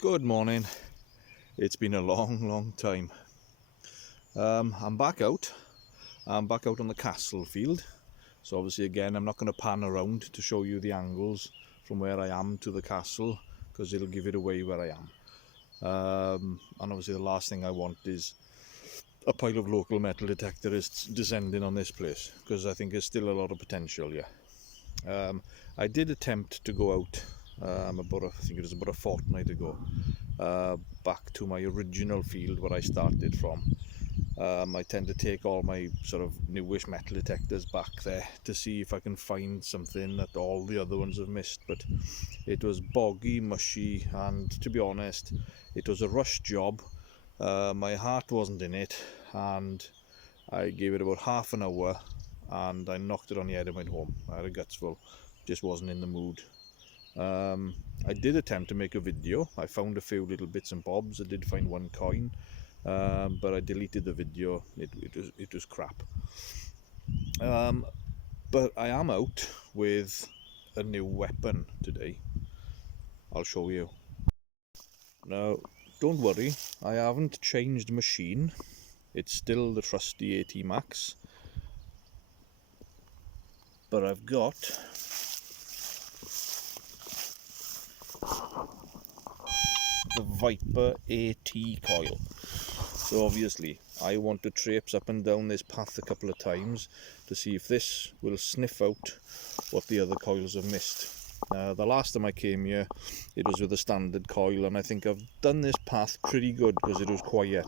Good morning. It's been a long time. I'm back out. I'm back out on the castle field. So obviously again I'm not going to pan around to show you the angles from where I am to the castle, because it'll give it away where I am. And obviously the last thing I want is a pile of local metal detectorists descending on this place, because I think there's still a lot of potential here. I did attempt to go out I think it was about a fortnight ago, back to my original field where I started from. I tend to take all my sort of newish metal detectors back there to see if I can find something that all the other ones have missed, but it was boggy, mushy, and to be honest, it was a rush job. My heart wasn't in it, and I gave it about half an hour and I knocked it on the head and went home. I had a guts full, just wasn't in the mood. I did attempt to make a video. I found a few little bits and bobs. I did find one coin, but I deleted the video. It was crap. But I am out with a new weapon today. I'll show you. Now, don't worry, I haven't changed machine. It's still the trusty ATmax, but I've got the Viper AT coil. So obviously I want to traipse up and down this path a couple of times to see if this will sniff out what the other coils have missed. The last time I came here it was with a standard coil, and I think I've done this path pretty good because it was quiet.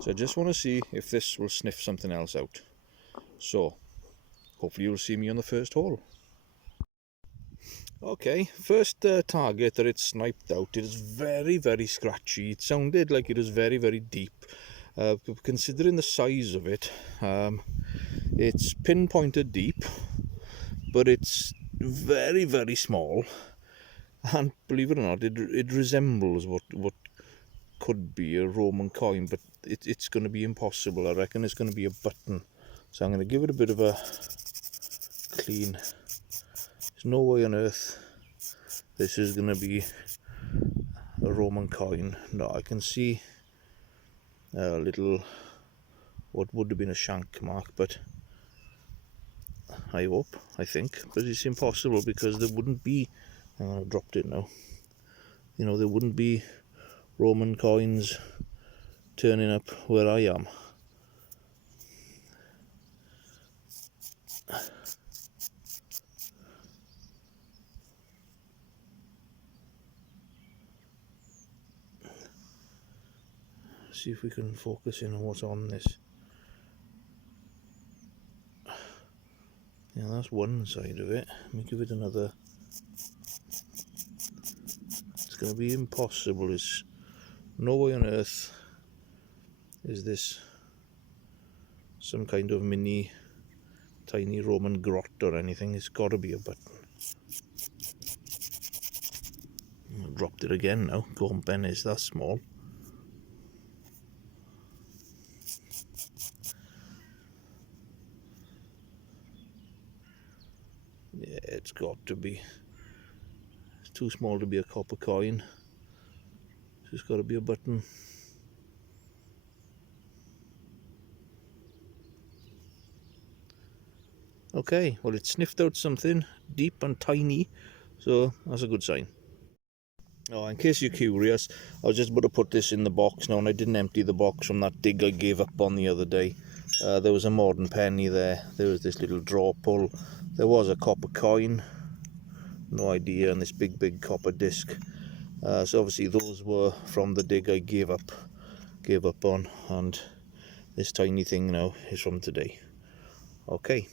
So I just want to see if this will sniff something else out. So hopefully you'll see me on the first hole. Okay, first target that it sniped out, it is very scratchy. It sounded like it was very deep. Considering the size of it, it's pinpointed deep, but it's very small, and believe it or not, it resembles what could be a Roman coin, but it's going to be impossible. I reckon it's going to be a button, so I'm going to give it a bit of a clean. There's no way on earth this is going to be a Roman coin. No, I can see a little, what would have been a shank mark, but I think, but it's impossible because there wouldn't be, I dropped it now, you know, there wouldn't be Roman coins turning up where I am. See if we can focus in on what's on this. Yeah, that's one side of it. Let me give it another. It's going to be impossible. There's no way on earth is this some kind of mini tiny Roman grot or anything. It's got to be a button. I dropped it again now. Go on, Ben, is that small? Yeah, it's got to be. It's too small to be a copper coin. It's just got to be a button. Okay, well, it sniffed out something deep and tiny, so that's a good sign. Oh, in case you're curious, I was just about to put this in the box now, and I didn't empty the box from that dig I gave up on the other day. There was a modern penny there, there was this little draw pull, there was a copper coin, no idea, and this big copper disc. So obviously those were from the dig I gave up on, and this tiny thing now is from today. Okay.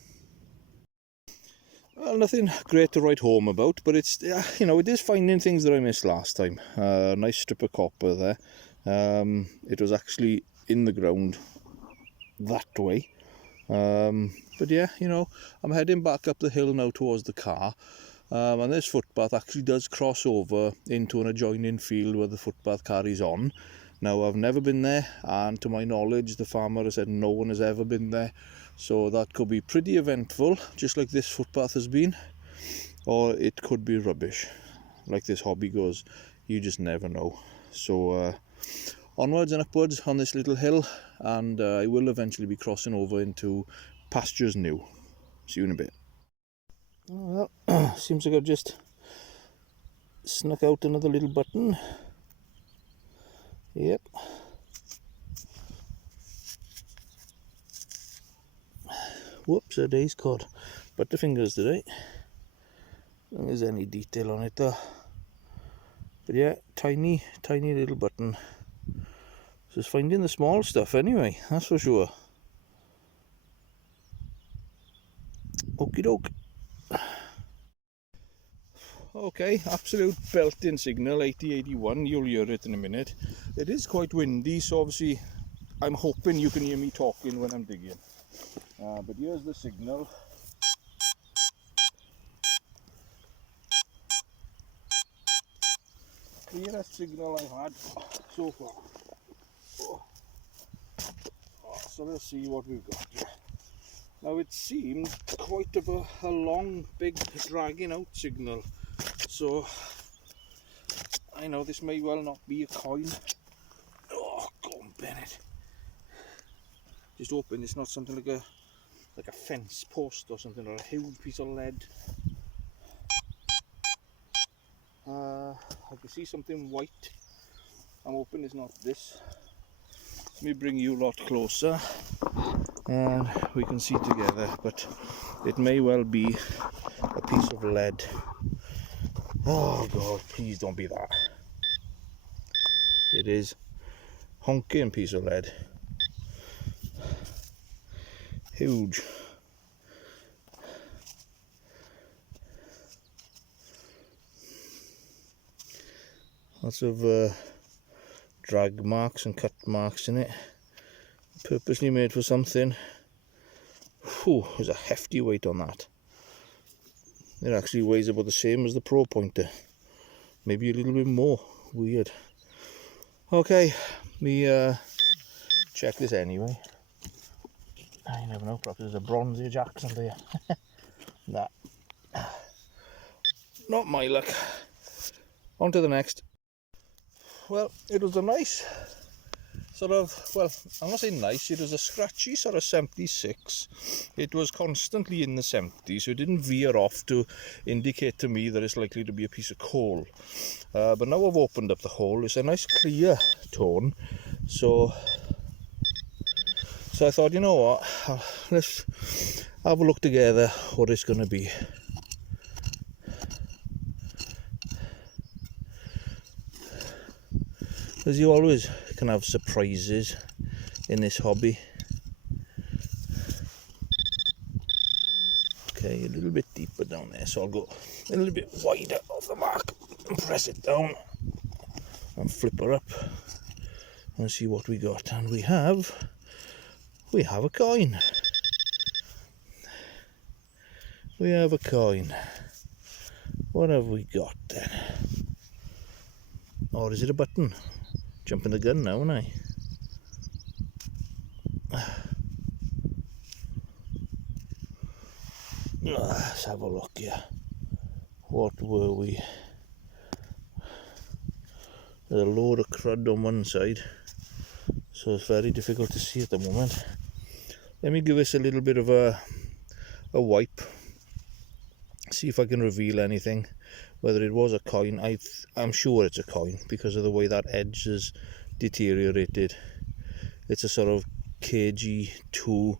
Well, nothing great to write home about, but it's, you know, it is finding things that I missed last time. Nice strip of copper there. It was actually in the ground that way. But yeah, you know, I'm heading back up the hill now towards the car. And this footpath actually does cross over into an adjoining field where the footpath carries on. Now, I've never been there, and to my knowledge the farmer has said no one has ever been there, so that could be pretty eventful, just like this footpath has been, or it could be rubbish, like this hobby goes. you just never know. So onwards and upwards on this little hill, and I will eventually be crossing over into pastures new. See you in a bit. Well, seems like I've just snuck out another little button. Yep. Whoops, a day's caught. Butterfingers today. I don't think there's any detail on it though. But yeah, tiny little button. Just finding the small stuff anyway, that's for sure. Okie doke. Okay, absolute belting signal, 80-81, you'll hear it in a minute. It is quite windy, so obviously I'm hoping you can hear me talking when I'm digging. But here's the signal. Clearest signal I've had so far. So let's see what we've got here. Now it seemed quite of a long, big, dragging out signal. So I know this may well not be a coin. Oh, go on, Bennett. Just hoping it's not something like a fence post or something, or a huge piece of lead. I can see something white. I'm hoping it's not this. Let me bring you a lot closer and we can see together, but it may well be a piece of lead. Oh God, please don't be that. It is honking piece of lead. Huge. Lots of drag marks and cut marks in it. Purposely made for something. Whew, there's a hefty weight on that. It actually weighs about the same as the Pro Pointer. Maybe a little bit more. Weird. Okay, me check this anyway. I never know, perhaps there's a Bronze Age axe under here. Nah. Not my luck. On to the next. Well, it was a nice sort of, well, I'm not saying nice, it was a scratchy sort of 76. It was constantly in the 70s, so it didn't veer off to indicate to me that it's likely to be a piece of coal. But now I've opened up the hole, it's a nice clear tone, so I thought, you know what, let's have a look together what it's going to be. As you always can have surprises in this hobby. Okay, a little bit deeper down there, so I'll go a little bit wider off the mark and press it down and flip her up and see what we got. And we have a coin. We have a coin. What have we got then? Or is it a button? Jumping the gun now, aren't I? Let's have a look here. What were we? There's a load of crud on one side, so it's very difficult to see at the moment. Let me give this a little bit of a wipe. See if I can reveal anything. Whether it was a coin, I'm sure it's a coin because of the way that edge has deteriorated. It's a sort of KG2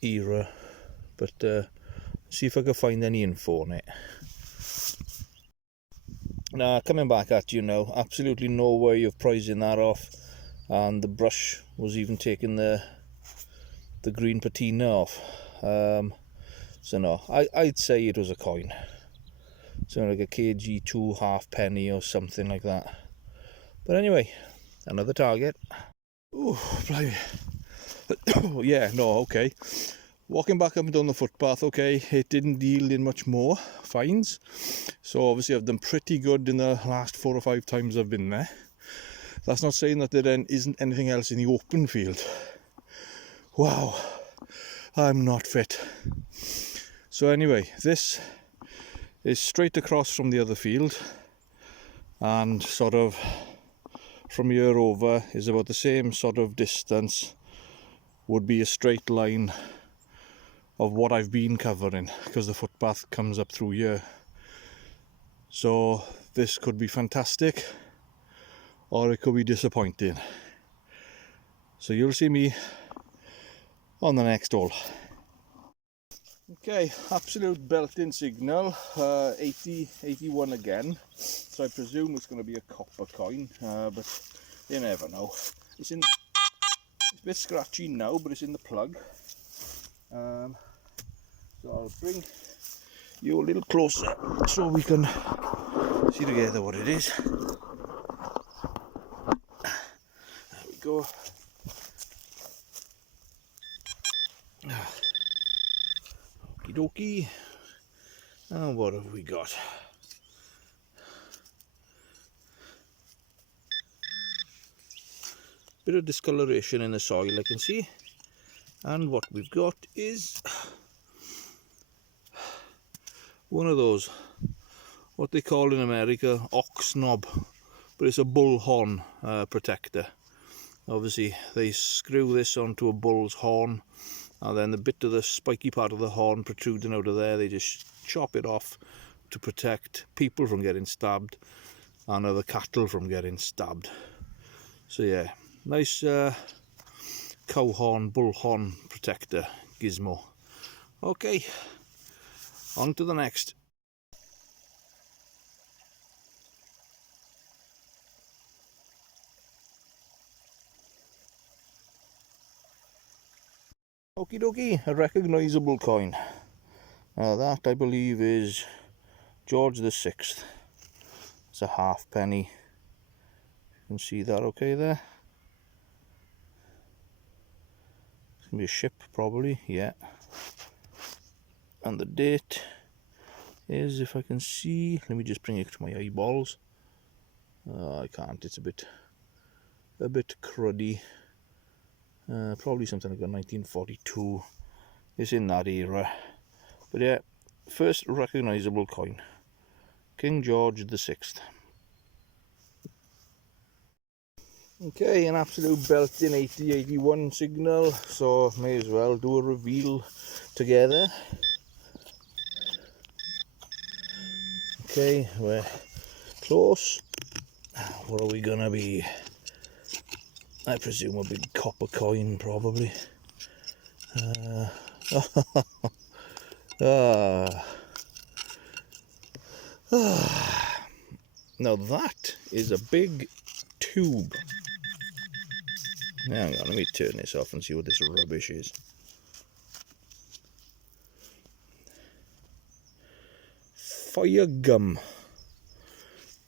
era, but see if I can find any info on it. Now, coming back at you now, absolutely no way of prizing that off, and the brush was even taking the green patina off. So no, I'd say it was a coin. So like a KG2 halfpenny or something like that. But anyway, another target. Ooh, blimey. Yeah, no, okay. Walking back up and down the footpath, okay, it didn't yield in much more finds. So obviously I've done pretty good in the last 4 or 5 times I've been there. That's not saying that there then isn't anything else in the open field. Wow, I'm not fit. So anyway, this is straight across from the other field, and sort of from here over is about the same sort of distance, would be a straight line of what I've been covering, because the footpath comes up through here. So this could be fantastic, or it could be disappointing. So you'll see me on the next hole. Okay, absolute belting signal, 80, 81 again. So I presume it's going to be a copper coin, but you never know. It's a bit scratchy now, but it's in the plug. So I'll bring you a little closer so we can see together what it is. There we go. Okie dokie. And what have we got? Bit of discoloration in the soil, I can see. And what we've got is one of those, what they call in America, ox knob, but it's a bull horn protector. Obviously they screw this onto a bull's horn, and then the bit of the spiky part of the horn protruding out of there, they just chop it off to protect people from getting stabbed and other cattle from getting stabbed. So yeah, nice cow horn, bull horn protector gizmo. Okay, on to the next. Okie dokie, a recognisable coin. That I believe is George the 6th. It's a halfpenny. You can see that okay there. It's going to be a ship probably, yeah. And the date is, if I can see, let me just bring it to my eyeballs. I can't, it's a bit cruddy. Probably something like 1942. It's in that era. But yeah, first recognisable coin, King George the 6th. Okay, an absolute belting 80-81 signal, so may as well do a reveal together. Okay, we're close. What are we gonna be? I presume a big copper coin, probably. Now that is a big tube. Hang on, let me turn this off and see what this rubbish is. Fire gum.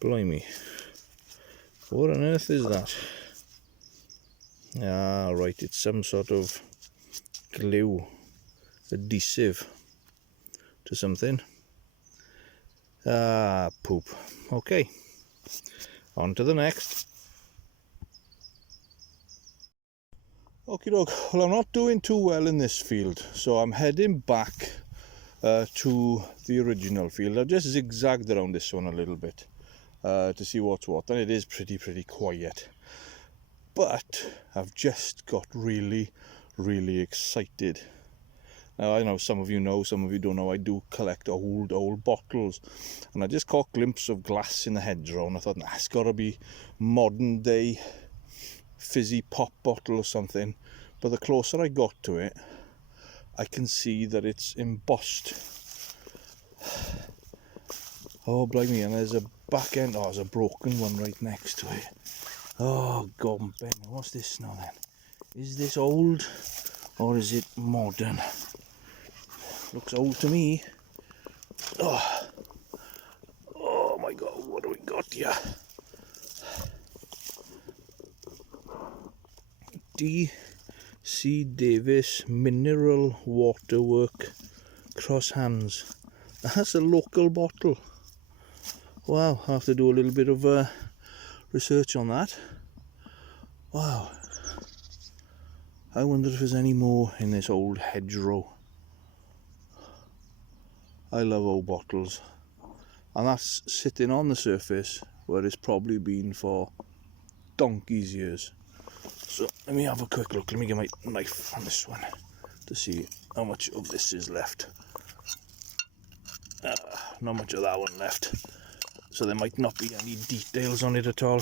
Blimey. What on earth is that? Ah, right, it's some sort of glue, adhesive to something. Ah, poop. Okay, on to the next. Okie doke, well, I'm not doing too well in this field, so I'm heading back to the original field. I've just zigzagged around this one a little bit to see what's what, and it is pretty quiet. But I've just got really excited. Now, I know some of you know, some of you don't know, I do collect old bottles, and I just caught a glimpse of glass in the hedgerow, and I thought, nah, it's got to be modern day fizzy pop bottle or something. But the closer I got to it, I can see that it's embossed. Oh, blimey, and there's a back end. Oh, there's a broken one right next to it. Oh, God, Ben, what's this now then? Is this old or is it modern? Looks old to me. Oh my God, what do we got here? D.C. Davis Mineral Waterwork Cross Hands. That's a local bottle. Wow, I'll have to do a little bit of research on that. Wow. I wonder if there's any more in this old hedgerow. I love old bottles. And that's sitting on the surface where it's probably been for donkey's years. So let me have a quick look. Let me get my knife on this one to see how much of this is left. Not much of that one left, so there might not be any details on it at all.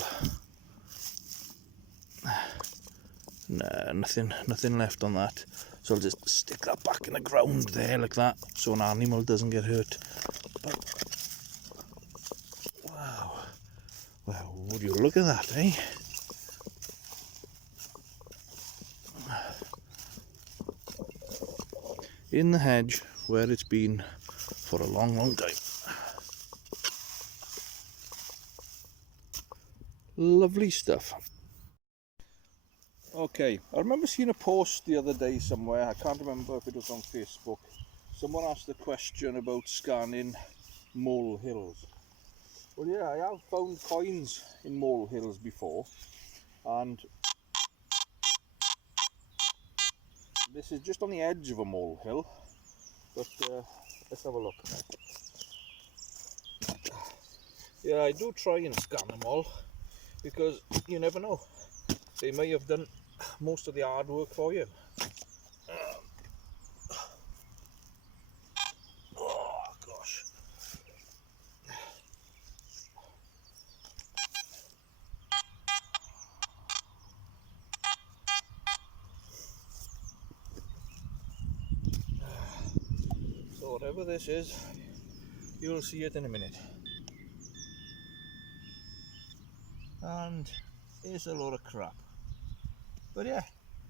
Nah, nothing left on that. So I'll just stick that back in the ground there like that, so an animal doesn't get hurt. But wow, well, would you look at that, eh? In the hedge where it's been for a long, long time. Lovely stuff. Okay, I remember seeing a post the other day somewhere, I can't remember if it was on Facebook. Someone asked a question about scanning molehills. Well, yeah, I have found coins in molehills before, and this is just on the edge of a molehill, but let's have a look. Yeah, I do try and scan them all, because you never know, they may have done most of the hard work for you. Oh gosh. So whatever this is, you'll see it in a minute. And it's a load of crap. But yeah,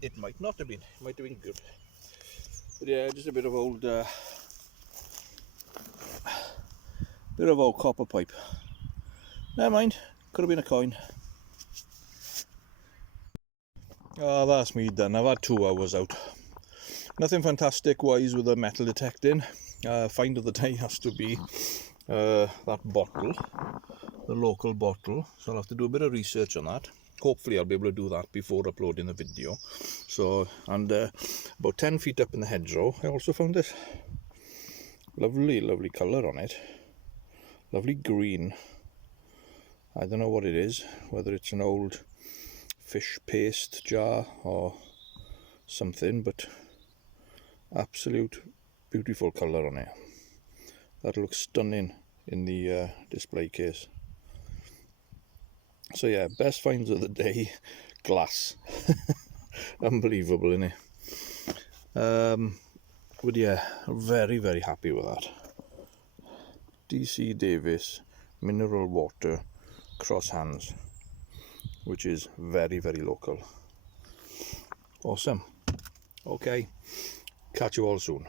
it might not have been. It might have been good. But yeah, just a bit of old copper pipe. Never mind, could have been a coin. Oh, that's me done. I've had 2 hours out. Nothing fantastic wise with the metal detecting. Find of the day has to be that bottle, the local bottle. So I'll have to do a bit of research on that. Hopefully I'll be able to do that before uploading the video. So, and about 10 feet up in the hedgerow, I also found this lovely, lovely colour on it. Lovely green. I don't know what it is, whether it's an old fish paste jar or something, but absolute beautiful colour on it. That looks stunning in the display case. So yeah, best finds of the day, glass. Unbelievable, isn't it? But yeah, very, very happy with that. DC Davis mineral water cross hands, which is very, very local. Awesome. Okay, catch you all soon.